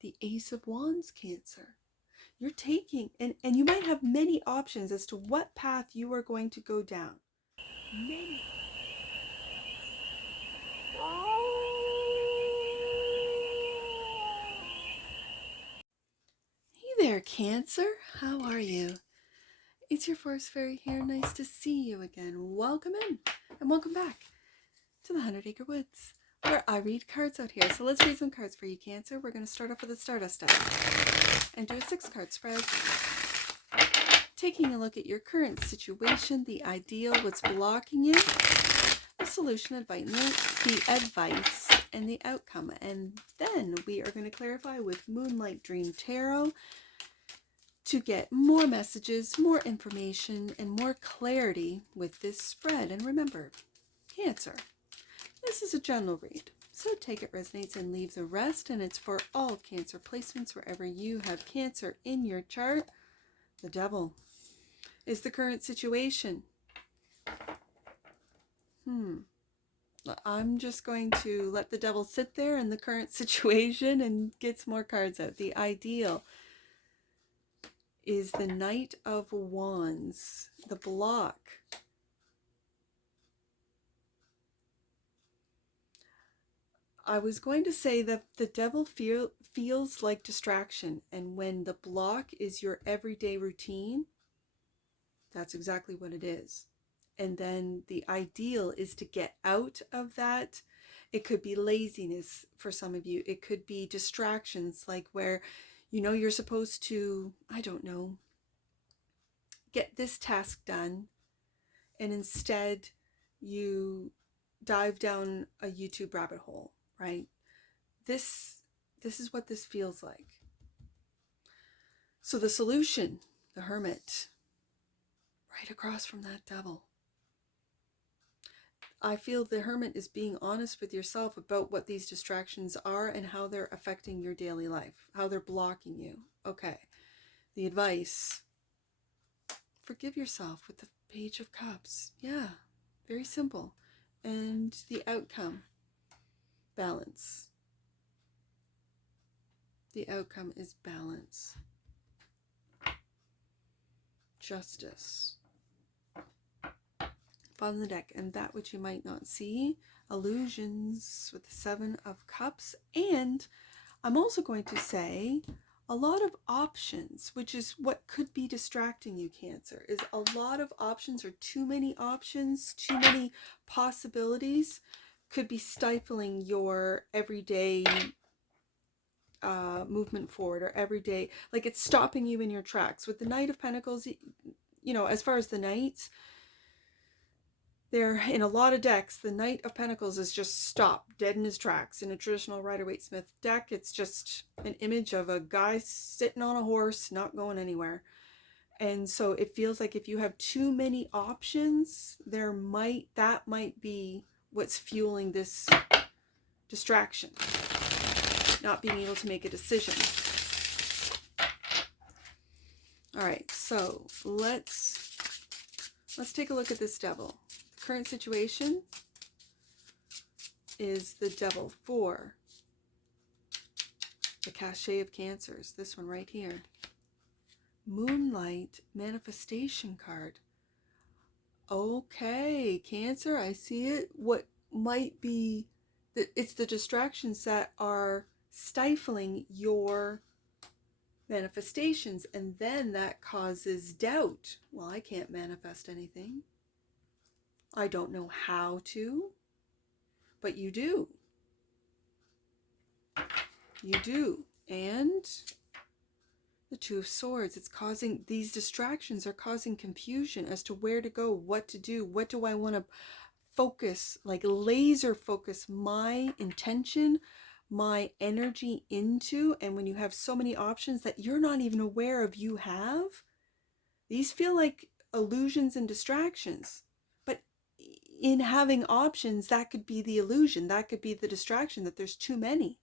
The Ace of Wands, Cancer. You're taking, and you might have many options as to what path you are going to go down. Many. Hey there, Cancer. How are you? It's your forest fairy here. Nice to see you again. Welcome in and welcome back to the 100 Acre Woods, where I read cards out here. So let's read some cards for you, Cancer. We're going to start off with a Stardust deck and do a 6-card spread. Taking a look at your current situation, the ideal, what's blocking you, the solution, the advice, and the outcome. And then we are going to clarify with Moonlight Dream Tarot to get more messages, more information, and more clarity with this spread. And remember, Cancer, this is a general read, so take it resonates and leave the rest. And it's for all Cancer placements wherever you have Cancer in your chart. The Devil is the current situation. I'm just going to let the Devil sit there in the current situation and get some more cards out. The ideal is the Knight of Wands. The block. I was going to say that the Devil feels like distraction, and when the block is your everyday routine, that's exactly what it is. And then the ideal is to get out of that. It could be laziness for some of you. It could be distractions, like where, you know, you're supposed to, I don't know, get this task done, and instead you dive down a YouTube rabbit hole, right? This is what this feels like. So the solution, the Hermit, right across from that Devil. I feel the Hermit is being honest with yourself about what these distractions are and how they're affecting your daily life, how they're blocking you. Okay. The advice, forgive yourself with the Page of Cups. Yeah, very simple. And the outcome, balance. The outcome is balance. Justice. On the deck, and that which you might not see, illusions with the 7 of Cups. And I'm also going to say a lot of options, which is what could be distracting you, Cancer, is a lot of options, or too many options, too many possibilities could be stifling your everyday movement forward, or everyday, like it's stopping you in your tracks. With the Knight of Pentacles, you know, as far as the Knights, there, in a lot of decks, the Knight of Pentacles is just stopped, dead in his tracks. In a traditional Rider-Waite-Smith deck, it's just an image of a guy sitting on a horse, not going anywhere. And so it feels like if you have too many options, that might be what's fueling this distraction, not being able to make a decision. All right, so let's take a look at this Devil. Current situation is the Devil for the Cachet of Cancers. This one right here. Moonlight manifestation card. Okay, Cancer, I see it. What might be, it's the distractions that are stifling your manifestations, and then that causes doubt. Well, I can't manifest anything. I don't know how to, but you do. You do. And the Two of Swords, it's causing, these distractions are causing confusion as to where to go, what to do, what do I want to focus, like laser focus my intention, my energy into. And when you have so many options that you're not even aware of you have, these feel like illusions and distractions. But in having options, that could be the illusion, that could be the distraction, that there's too many.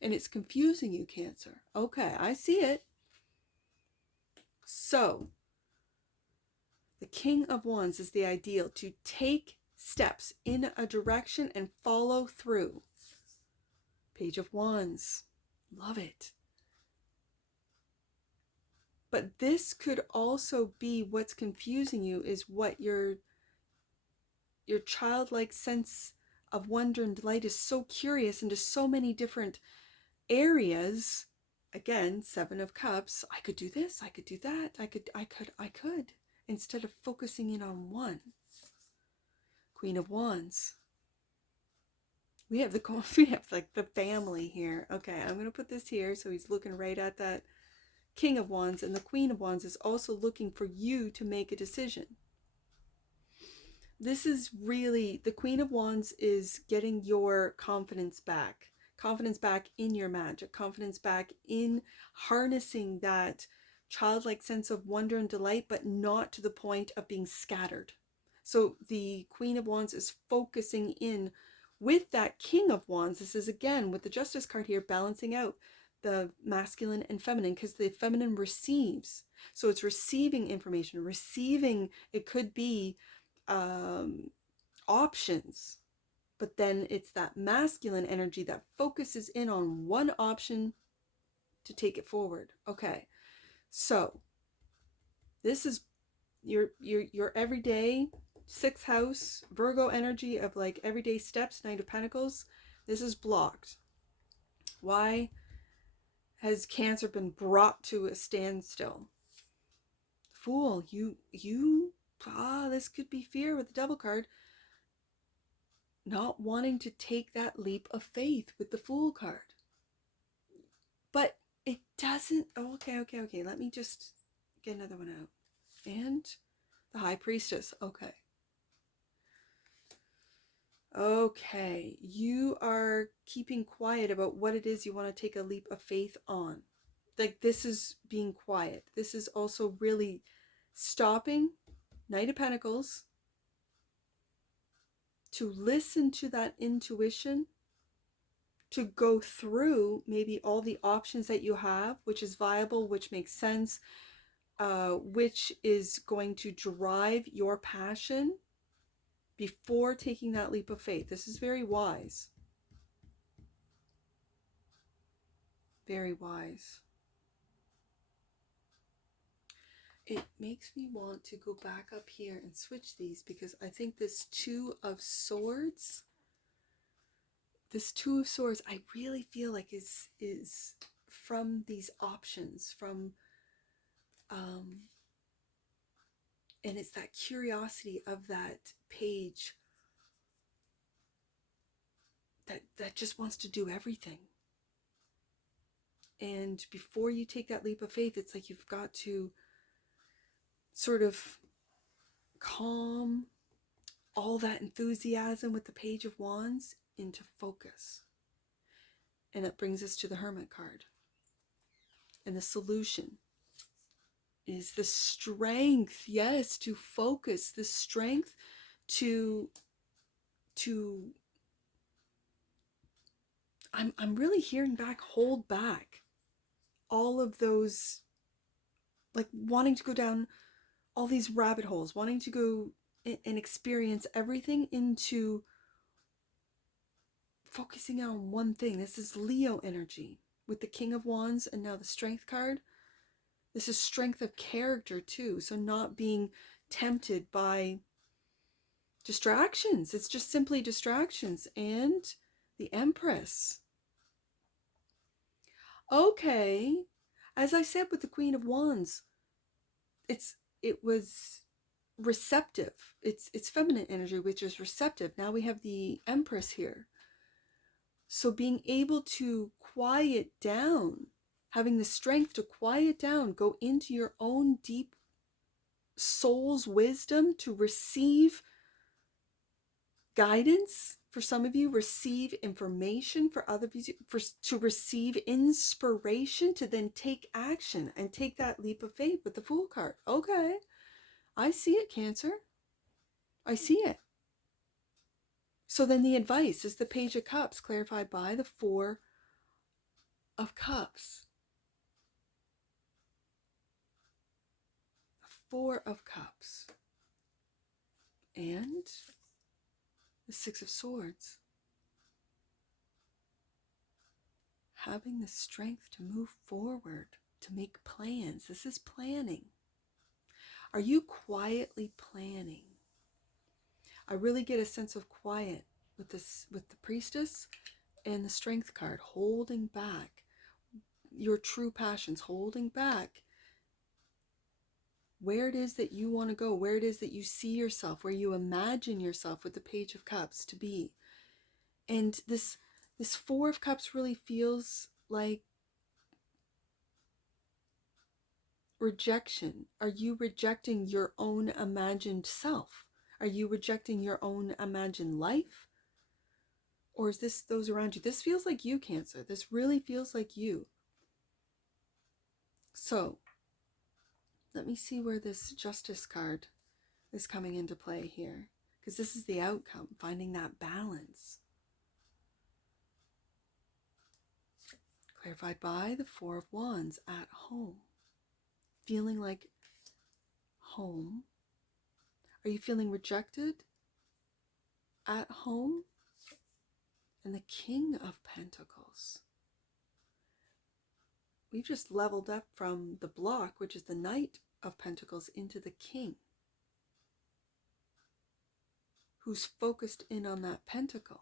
And it's confusing you, Cancer. Okay, I see it. So, the King of Wands is the ideal, to take steps in a direction and follow through. Page of Wands. Love it. But this could also be what's confusing you, is what your childlike sense of wonder and delight is so curious into so many different areas. Again, 7 of Cups. I could do this, I could do that, I could, instead of focusing in on one. Queen of Wands. We have like the family here. Okay, I'm gonna put this here so he's looking right at that King of Wands, and the Queen of Wands is also looking for you to make a decision. This is really, the Queen of Wands is getting your confidence back in your magic, confidence back in harnessing that childlike sense of wonder and delight, but not to the point of being scattered. So the Queen of Wands is focusing in with that King of Wands. This is, again, with the Justice card here, balancing out the masculine and feminine, because the feminine receives. So it's receiving information, receiving, it could be options, but then it's that masculine energy that focuses in on one option to take it forward. Okay, so this is your everyday 6th house Virgo energy of like everyday steps, Knight of Pentacles. This is blocked. Why has Cancer been brought to a standstill? Fool, this could be fear with the Devil card. Not wanting to take that leap of faith with the Fool card. But it doesn't. Oh, okay. Let me just get another one out. And the High Priestess. Okay. You are keeping quiet about what it is you want to take a leap of faith on. Like, this is being quiet. This is also really stopping, Knight of Pentacles, to listen to that intuition, to go through maybe all the options that you have, which is viable, which makes sense, which is going to drive your passion before taking that leap of faith. This is very wise. Very wise. It makes me want to go back up here and switch these, because I think this Two of Swords, I really feel like is from these options, from and it's that curiosity of that page that just wants to do everything. And before you take that leap of faith, it's like you've got to sort of calm all that enthusiasm with the Page of Wands into focus. And that brings us to the Hermit card. And the solution is the strength, yes, to focus, the strength to I'm really hearing back, hold back all of those, like wanting to go down all these rabbit holes, wanting to go and experience everything, into focusing on one thing. This is Leo energy with the King of Wands and now the Strength card. This is strength of character too. So not being tempted by distractions. It's just simply distractions. And the Empress. Okay. As I said with the Queen of Wands, it was receptive. It's feminine energy, which is receptive. Now we have the Empress here. So being able to quiet down, having the strength to quiet down, go into your own deep soul's wisdom to receive guidance. For some of you, receive information. For others, to receive inspiration, to then take action and take that leap of faith with the Fool card. Okay, I see it, Cancer. I see it. So then the advice is the Page of Cups, clarified by the Four of Cups. The Four of Cups. And the Six of Swords. Having the strength to move forward. to make plans. This is planning. Are you quietly planning? I really get a sense of quiet with this, with the Priestess and the Strength card, holding back your true passions, holding back where it is that you want to go, where it is that you see yourself, where you imagine yourself with the Page of Cups to be. And this Four of Cups really feels like rejection. Are you rejecting your own imagined self? Are you rejecting your own imagined life? Or is this those around you? This feels like you, Cancer. This really feels like you. So, let me see where this Justice card is coming into play here. Because this is the outcome, finding that balance. Clarified by the Four of Wands, at home. Feeling like home. Are you feeling rejected at home? And the King of Pentacles. We've just leveled up from the block, which is the Knight of Pentacles, into the King, who's focused in on that pentacle.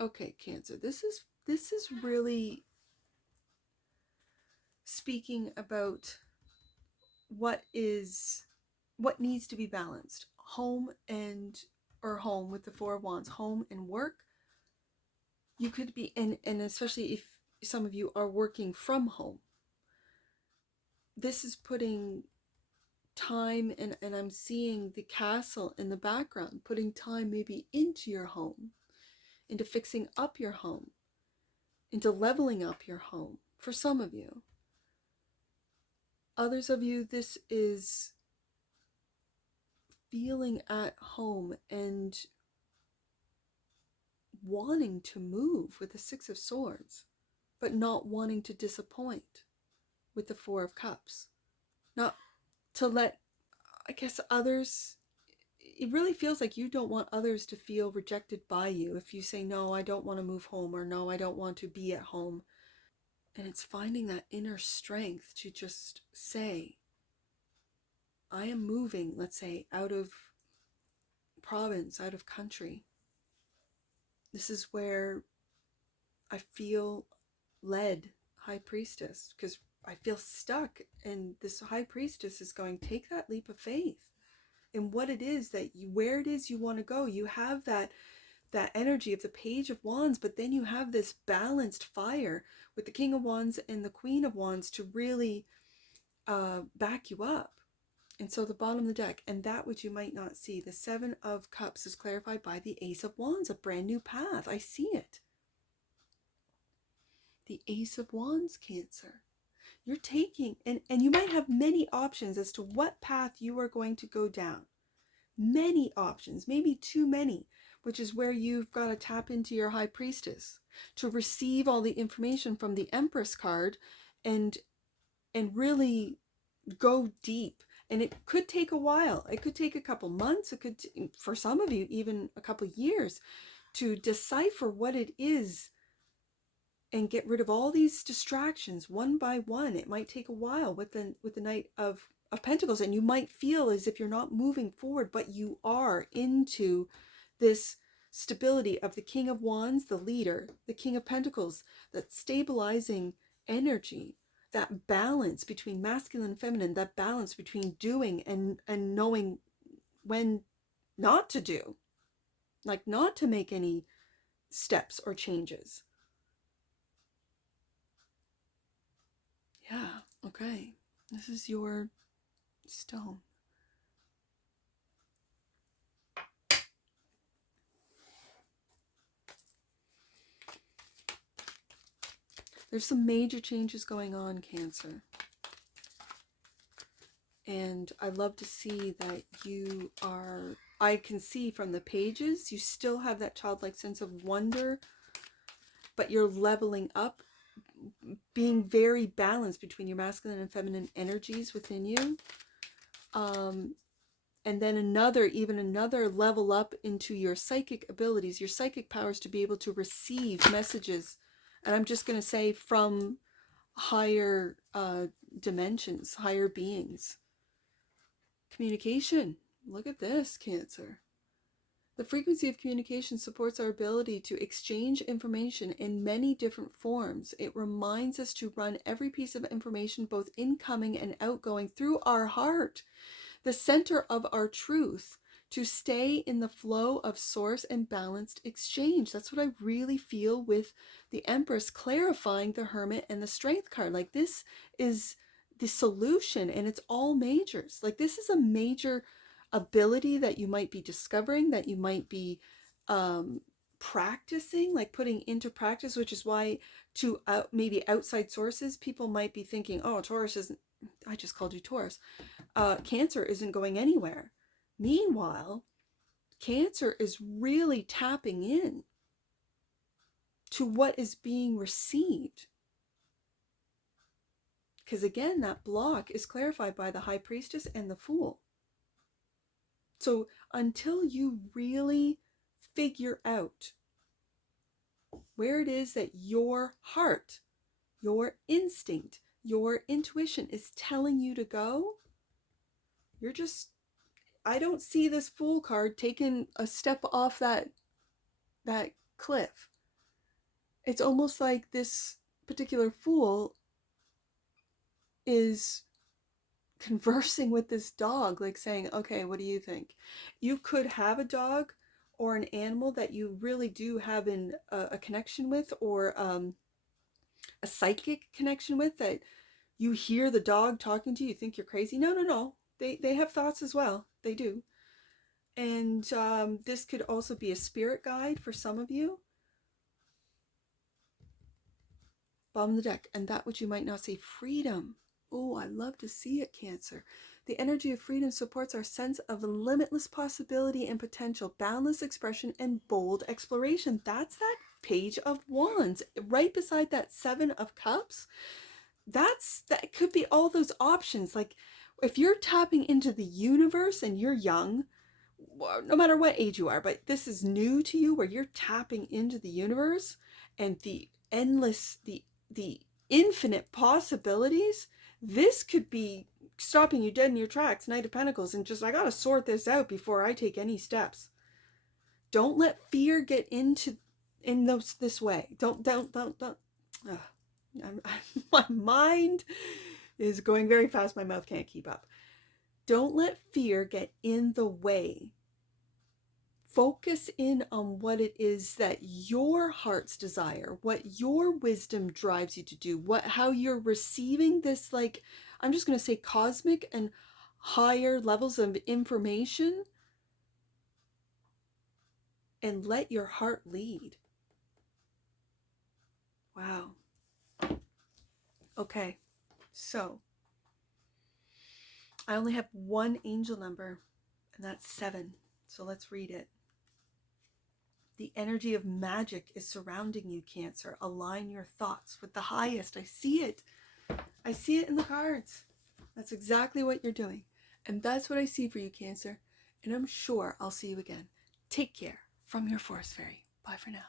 Okay, Cancer, this is really speaking about what needs to be balanced. Home with the Four of Wands, home and work. You could be, and especially if some of you are working from home, this is putting time, and I'm seeing the castle in the background, putting time maybe into your home, into fixing up your home, into leveling up your home. For some of you. Others of you, this is feeling at home and wanting to move with the Six of Swords, but not wanting to disappoint with the Four of Cups. Not to let, I guess, others, it really feels like you don't want others to feel rejected by you if you say, no, I don't want to move home, or no, I don't want to be at home. And it's finding that inner strength to just say, I am moving, let's say, out of province, out of country. This is where I feel led, High Priestess, because I feel stuck, and this High Priestess is going, take that leap of faith in what it is that you, where it is you want to go. You have that energy of the Page of Wands, but then you have this balanced fire with the King of Wands and the Queen of Wands to really back you up. And so the bottom of the deck, and that which you might not see, the Seven of Cups is clarified by the Ace of Wands, a brand new path. I see it. The Ace of Wands, Cancer. You're taking, and you might have many options as to what path you are going to go down. Many options, maybe too many, which is where you've got to tap into your High Priestess to receive all the information from the Empress card and really go deep. And it could take a while. It could take a couple months. It could, for some of you, even a couple years to decipher what it is and get rid of all these distractions one by one. It might take a while with the Knight of Pentacles, and you might feel as if you're not moving forward, but you are, into this stability of the King of Wands, the leader, the King of Pentacles, that stabilizing energy, that balance between masculine and feminine, that balance between doing and knowing when not to do, like not to make any steps or changes. Yeah, okay. This is your stone. There's some major changes going on, Cancer. And I love to see that you are, I can see from the pages, you still have that childlike sense of wonder, but you're leveling up, being very balanced between your masculine and feminine energies within you. And then even another level up into your psychic abilities, your psychic powers, to be able to receive messages. And I'm just going to say from higher dimensions, higher beings. Communication. Look at this, Cancer. The frequency of communication supports our ability to exchange information in many different forms. It reminds us to run every piece of information, both incoming and outgoing, through our heart, the center of our truth, to stay in the flow of source and balanced exchange. That's what I really feel with the Empress clarifying the Hermit and the Strength card. Like, this is the solution, and it's all majors. Like, this is a major ability that you might be discovering, that you might be practicing, like putting into practice, which is why to maybe outside sources, people might be thinking, oh, Taurus isn't, I just called you Taurus. Cancer isn't going anywhere. Meanwhile, Cancer is really tapping in to what is being received. Because again, that block is clarified by the High Priestess and the Fool. So until you really figure out where it is that your heart, your instinct, your intuition is telling you to go, you're just, I don't see this Fool card taking a step off that cliff. It's almost like this particular Fool is conversing with this dog, like saying, okay, what do you think? You could have a dog or an animal that you really do have a connection with, or a psychic connection with, that you hear the dog talking to you, you think you're crazy. No. They have thoughts as well. They do. And this could also be a spirit guide for some of you. Bottom of the deck. And that which you might not see, freedom. Oh, I love to see it, Cancer. The energy of freedom supports our sense of limitless possibility and potential, boundless expression, and bold exploration. That's that Page of Wands. Right beside that Seven of Cups, that could be all those options. Like, if you're tapping into the universe and you're young, no matter what age you are, but this is new to you, where you're tapping into the universe and the endless, the infinite possibilities, this could be stopping you dead in your tracks, Knight of Pentacles, and just, I gotta sort this out before I take any steps. Don't let fear get in this way. Don't. My mind is going very fast. My mouth can't keep up. Don't let fear get in the way. Focus in on what it is that your heart's desire, what your wisdom drives you to do, how you're receiving this, like, I'm just going to say cosmic and higher levels of information, and let your heart lead. Wow. Okay, so I only have one angel number, and that's 7. So let's read it. The energy of magic is surrounding you, Cancer. Align your thoughts with the highest. I see it. I see it in the cards. That's exactly what you're doing. And that's what I see for you, Cancer. And I'm sure I'll see you again. Take care. From your Forest Fairy. Bye for now.